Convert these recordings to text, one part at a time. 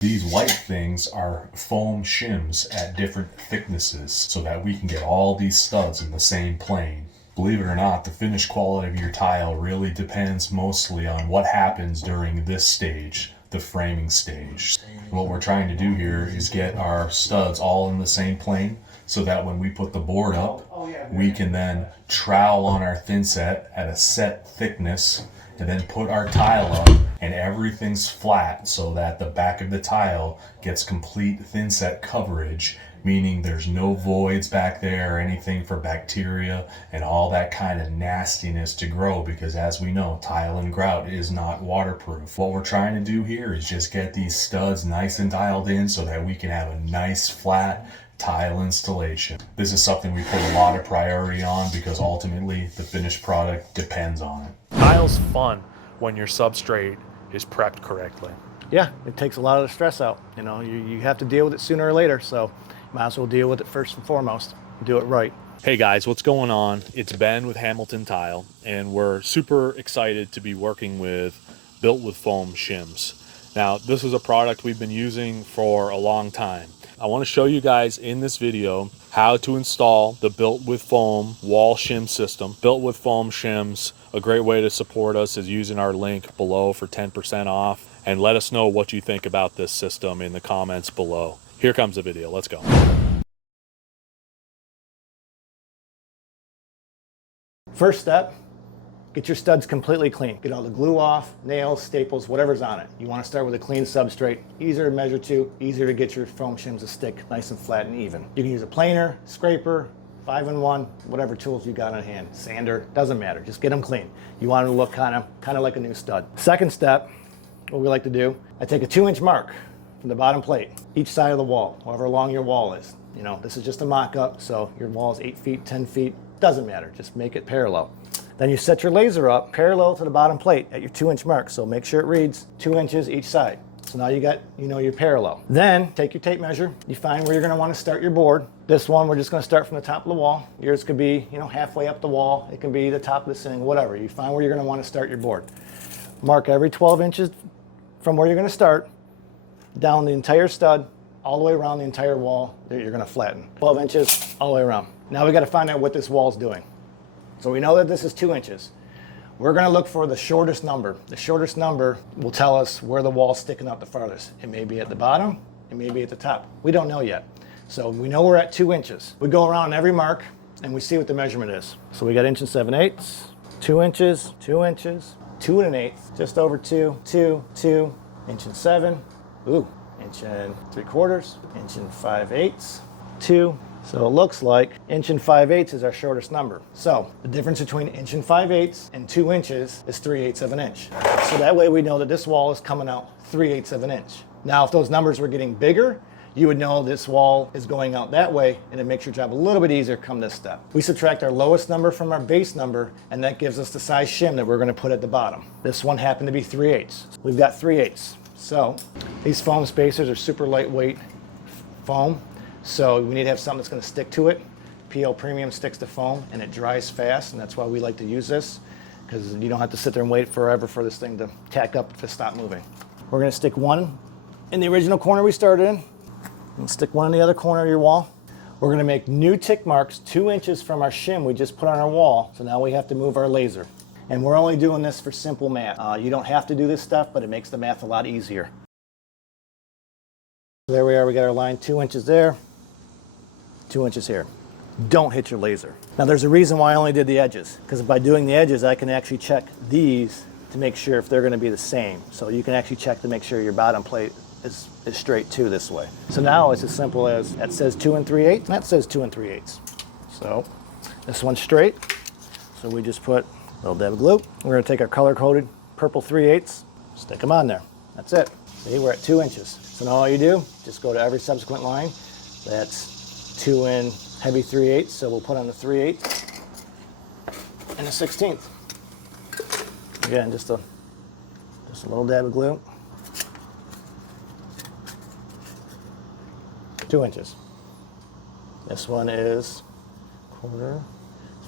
These white things are foam shims at different thicknesses so that we can get all these studs in the same plane. Believe it or not, the finish quality of your tile really depends mostly on what happens during this stage, the framing stage. What we're trying to do here is get our studs all in the same plane so that when we put the board up, we can then trowel on our thin set at a set thickness and then put our tile up and everything's flat so that the back of the tile gets complete thin set coverage, meaning there's no voids back there or anything for bacteria and all that kind of nastiness to grow, because as we know, tile and grout is not waterproof. What we're trying to do here is just get these studs nice and dialed in so that we can have a nice flat tile installation. This is something we put a lot of priority on because ultimately the finished product depends on it. Tile's fun when your substrate is prepped correctly. Yeah, it takes a lot of the stress out. You know, you have to deal with it sooner or later, so might as well deal with it first and foremost. Do it right. Hey guys, what's going on? It's Ben with Hamilton Tile, and we're super excited to be working with Built with Foam shims. Now, this is a product we've been using for a long time. I want to show you guys in this video how to install the Built with Foam wall shim system. Built with Foam shims, a great way to support us is using our link below for 10% off, and let us know what you think about this system in the comments below. Here comes the video, let's go. First step, get your studs completely clean. Get all the glue off, nails, staples, whatever's on it. You want to start with a clean substrate. Easier to measure to, easier to get your foam shims to stick nice and flat and even. You can use a planer, scraper, 5-in-1, whatever tools you got on hand. Sander, doesn't matter, just get them clean. You want it to look kind of like a new stud. Second step, what we like to do, I take a 2-inch mark from the bottom plate, each side of the wall, however long your wall is. You know, this is just a mock-up, so your wall is 8 feet, 10 feet, doesn't matter, just make it parallel. Then you set your laser up parallel to the bottom plate at your 2-inch mark, so make sure it reads 2 inches each side. So now you got, your parallel. Then take your tape measure, you find where you're gonna wanna start your board. This one, we're just gonna start from the top of the wall. Yours could be, halfway up the wall. It can be the top of the ceiling, whatever. You find where you're gonna wanna start your board. Mark every 12 inches from where you're gonna start, down the entire stud, all the way around the entire wall that you're gonna flatten. 12 inches all the way around. Now we gotta find out what this wall's doing. So we know that this is 2 inches. We're gonna look for the shortest number. The shortest number will tell us where the wall's sticking out the farthest. It may be at the bottom, it may be at the top. We don't know yet. So we know we're at 2 inches. We go around every mark and we see what the measurement is. So we got 1 7/8, 2 inches, 2 inches, 2 1/8, just over 2, 2, 2, 1 7, ooh, 1 3/4, 1 5/8, 2. So it looks like 1 5/8 is our shortest number. So the difference between 1 5/8 and 2 inches is 3/8 of an inch. So that way we know that this wall is coming out 3/8 of an inch. Now if those numbers were getting bigger, you would know this wall is going out that way, and it makes your job a little bit easier come this step. We subtract our lowest number from our base number, and that gives us the size shim that we're gonna put at the bottom. This one happened to be 3/8. We've got 3/8. So these foam spacers are super lightweight foam. So we need to have something that's going to stick to it. PL Premium sticks to foam and it dries fast, and that's why we like to use this, because you don't have to sit there and wait forever for this thing to tack up if it stops moving. We're going to stick one in the original corner we started in, and stick one in the other corner of your wall. We're going to make new tick marks 2 inches from our shim we just put on our wall, so now we have to move our laser. And we're only doing this for simple math. You don't have to do this stuff, but it makes the math a lot easier. There we are, we got our line 2 inches there. 2 inches here. Don't hit your laser. Now there's a reason why I only did the edges, because by doing the edges I can actually check these to make sure if they're going to be the same. So you can actually check to make sure your bottom plate is straight too this way. So now it's as simple as that says 2 3/8 and that says 2 3/8. So this one's straight. So we just put a little dab of glue. We're going to take our color coded purple 3/8, stick them on there. That's it. See, we're at 2 inches. So now all you do, just go to every subsequent line. That's 2 in heavy 3/8, so we'll put on the 3/8 and a 1/16. Again, just a little dab of glue. 2 inches. This one is quarter,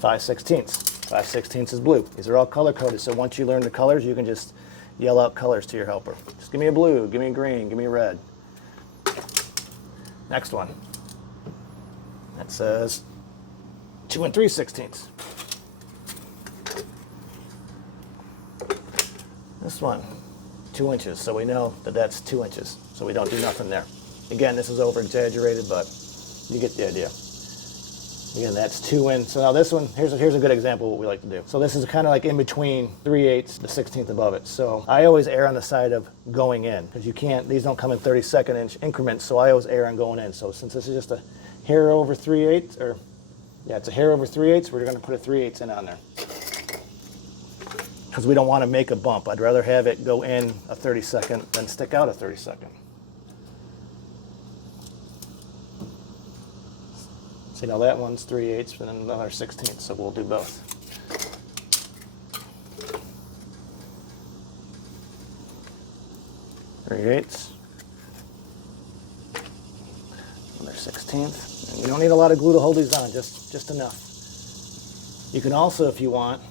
5/16. 5/16 is blue. These are all color coded, so once you learn the colors, you can just yell out colors to your helper. Just give me a blue, give me a green, give me a red. Next one. That says 2 3/16. This one, 2 inches, so we know that that's 2 inches, so we don't do nothing there. Again, this is over exaggerated, but you get the idea. Again, that's 2 in. So now this one, here's a good example of what we like to do. So this is kind of like in between 3/8, the 16th above it. So I always err on the side of going in, because you can't, these don't come in 32nd inch increments, so I always err on going in. So since this is just a hair over 3/8, or yeah, it's a hair over 3/8, we're gonna put a 3/8 in on there. Because we don't want to make a bump. I'd rather have it go in a 32nd than stick out a 32nd. See, now that one's 3/8 and then another 16th, so we'll do both. Three-eighths, another 16th. And you don't need a lot of glue to hold these on, just enough. You can also, if you want,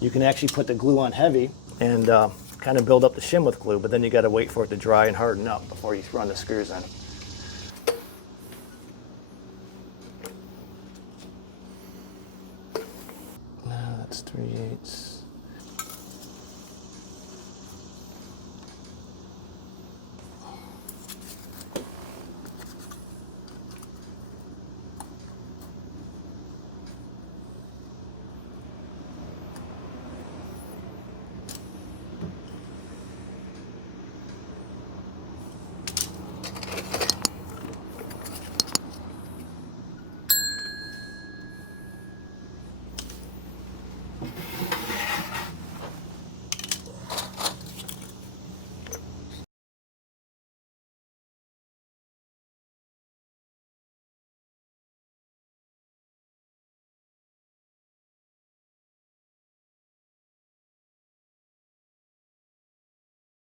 you can actually put the glue on heavy and kind of build up the shim with glue, but then you got to wait for it to dry and harden up before you run the screws in. That's 3/8.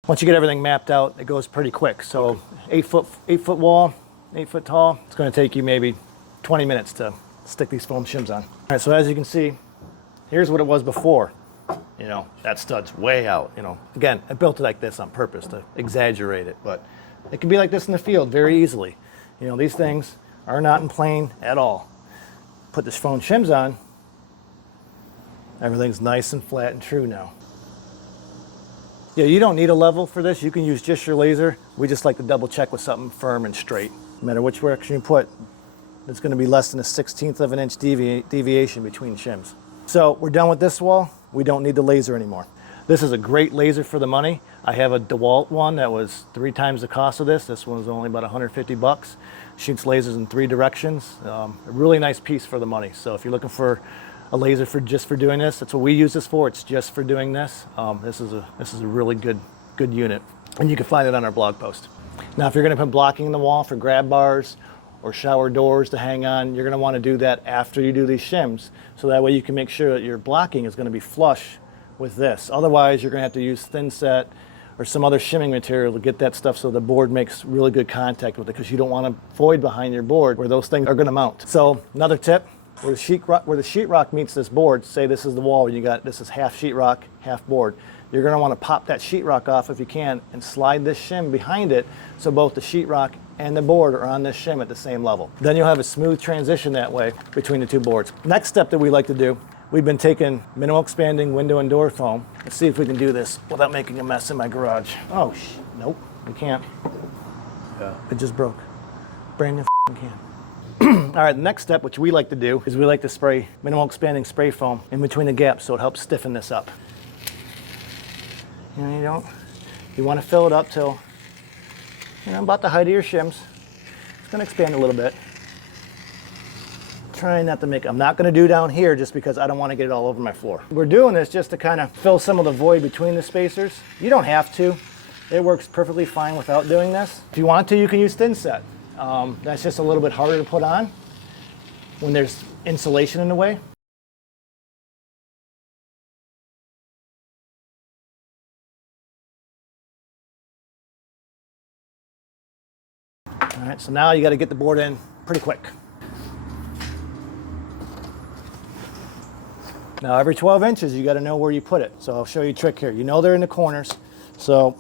Once you get everything mapped out, it goes pretty quick. So 8-foot wall, 8 foot tall. It's going to take you maybe 20 minutes to stick these foam shims on. All right, so as you can see, here's what it was before. You know, that stud's way out. You know, again, I built it like this on purpose to exaggerate it, but it can be like this in the field very easily. You know, these things are not in plane at all. Put this foam shims on, everything's nice and flat and true now. Yeah, you don't need a level for this. You can use just your laser. We just like to double check with something firm and straight. No matter which direction you put, it's going to be less than a 1/16 of an inch deviation between shims. So we're done with this wall. We don't need the laser anymore. This is a great laser for the money. I have a DeWalt one that was 3 times the cost of this. This one was only about 150 bucks. Shoots lasers in 3 directions. A really nice piece for the money. So if you're looking for a laser for just for doing this, that's what we use this for. It's just for doing this. This is a really good unit, and you can find it on our blog post. Now, if you're going to put blocking in the wall for grab bars or shower doors to hang on, you're going to want to do that after you do these shims, so that way you can make sure that your blocking is going to be flush with this. Otherwise, you're going to have to use thin set or some other shimming material to get that stuff so the board makes really good contact with it, because you don't want a void behind your board where those things are going to mount. So another tip. Where the sheetrock meets this board, say this is the wall, you got, this is half sheetrock, half board. You're going to want to pop that sheetrock off if you can and slide this shim behind it so both the sheetrock and the board are on this shim at the same level. Then you'll have a smooth transition that way between the 2 boards. Next step that we like to do, we've been taking minimal expanding window and door foam. Let's see if we can do this without making a mess in my garage. Oh, nope, we can't. Yeah. It just broke. Brand new can. All right, the next step, which we like to do, is we like to spray minimal expanding spray foam in between the gaps so it helps stiffen this up. You know, you want to fill it up till, you know, about the height of your shims. It's going to expand a little bit. Trying not to make, I'm not going to do down here just because I don't want to get it all over my floor. We're doing this just to kind of fill some of the void between the spacers. You don't have to. It works perfectly fine without doing this. If you want to, you can use thin set. That's just a little bit harder to put on when there's insulation in the way. All right, so now you got to get the board in pretty quick. Now every 12 inches you got to know where you put it. So I'll show you a trick here. You know they're in the corners. So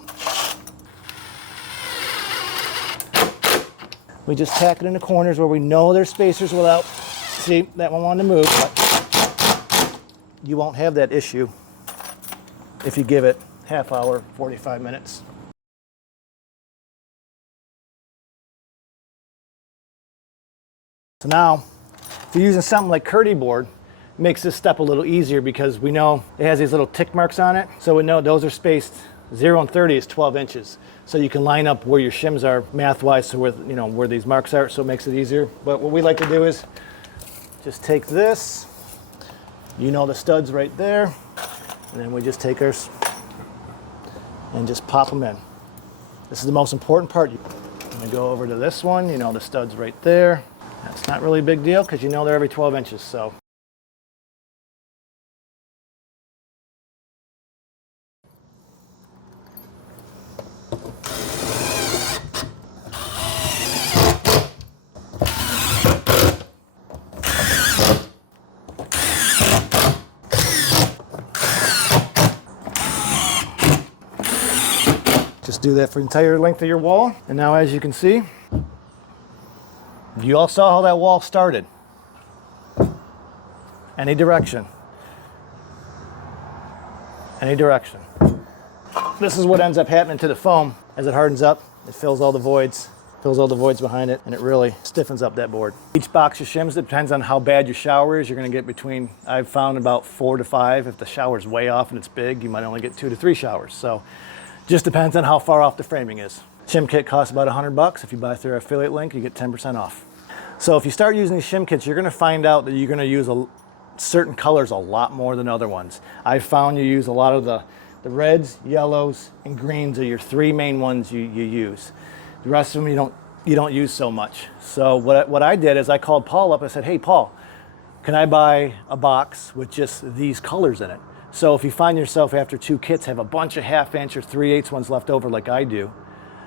We just tack it in the corners where we know there's spacers without, see, that one wanted to move, but you won't have that issue if you give it half hour, 45 minutes. So now, if you're using something like Curdy board, it makes this step a little easier because we know it has these little tick marks on it. So we know those are spaced 0 and 30 is 12 inches. So you can line up where your shims are math-wise, so where, you know, where these marks are, so it makes it easier. But what we like to do is just take this, you know the studs right there, and then we just take ours and just pop them in. This is the most important part. I'm gonna go over to this one, you know the studs right there. That's not really a big deal because you know they're every 12 inches, so. Just do that for the entire length of your wall. And now as you can see, you all saw how that wall started. Any direction. Any direction. This is what ends up happening to the foam. As it hardens up, it fills all the voids behind it, and it really stiffens up that board. Each box of shims, depends on how bad your shower is. You're gonna get between, I've found about 4 to 5. If the shower's way off and it's big, you might only get 2 to 3 showers. So just depends on how far off the framing is. Shim kit costs about $100. If you buy through our affiliate link, you get 10% off. So if you start using these shim kits, you're gonna find out that you're gonna use certain colors a lot more than other ones. I've found you use a lot of the reds, yellows, and greens are your 3 main ones you use. The rest of them you don't use so much. So what I did is I called Paul up. I said, hey Paul, can I buy a box with just these colors in it? So if you find yourself after 2 kits have a bunch of 1/2 inch or 3/8 ones left over like I do,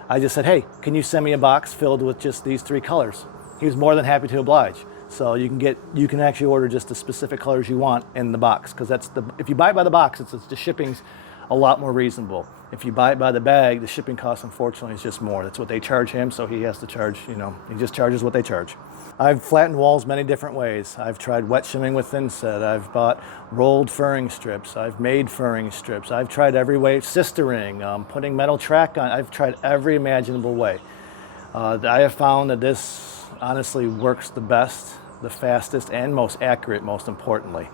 I just said, hey, can you send me a box filled with just these 3 colors? He was more than happy to oblige. So you can actually order just the specific colors you want in the box, because if you buy it by the box, the shipping's a lot more reasonable. If you buy it by the bag, the shipping cost unfortunately is just more. That's what they charge him, so he has to charge, you know, he just charges what they charge. I've flattened walls many different ways. I've tried wet shimming with thinset. I've bought rolled furring strips. I've made furring strips. I've tried every way, sistering, putting metal track on. I've tried every imaginable way. I have found that this honestly works the best, the fastest, and most accurate, most importantly.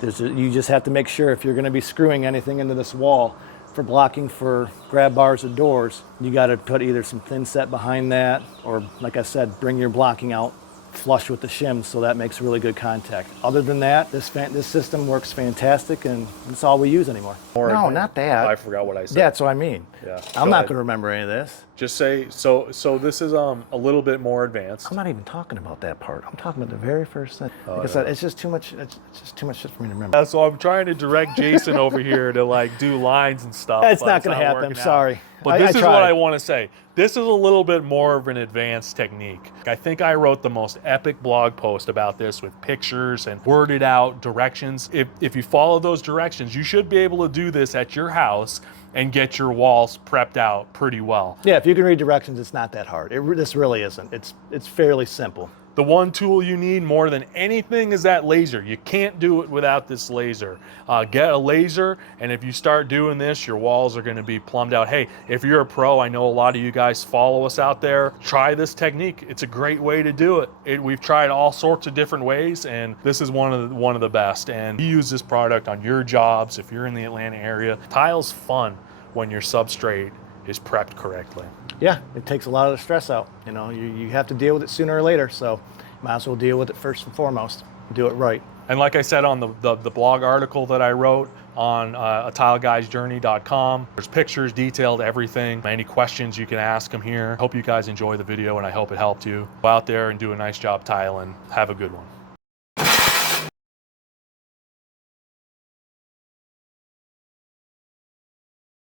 You just have to make sure if you're going to be screwing anything into this wall for blocking for grab bars or doors, you got to put either some thinset behind that, or like I said, bring your blocking out flush with the shims, so that makes really good contact. Other than that, this system works fantastic, and it's all we use anymore. No, not that. I forgot what I said. That's what I mean. Yeah. I'm not going to remember any of this. Just say, so this is a little bit more advanced. I'm not even talking about that part. I'm talking about the very first thing. Like I said, it's just too much. It's just too much shit for me to remember. So I'm trying to direct Jason over here to like do lines and stuff. It's not going to happen. I'm sorry. But this is what I want to say. This is a little bit more of an advanced technique. I think I wrote the most epic blog post about this with pictures and worded out directions. If you follow those directions, you should be able to do this at your house and get your walls prepped out pretty well. Yeah, if you can read directions, it's not that hard. This really isn't. It's fairly simple. The one tool you need more than anything is that laser. You can't do it without this laser. Get a laser, and if you start doing this, your walls are gonna be plumbed out. Hey, if you're a pro, I know a lot of you guys follow us out there, try this technique. It's a great way to do it. We've tried all sorts of different ways, and this is one of the best. And you use this product on your jobs if you're in the Atlanta area. Tile's fun when your substrate is prepped correctly. Yeah, it takes a lot of the stress out. You know, you have to deal with it sooner or later, so might as well deal with it first and foremost. Do it right. And like I said on the blog article that I wrote on atileguysjourney.com, there's pictures, detailed everything. Any questions you can ask them here. Hope you guys enjoy the video, and I hope it helped you. Go out there and do a nice job tiling. Have a good one.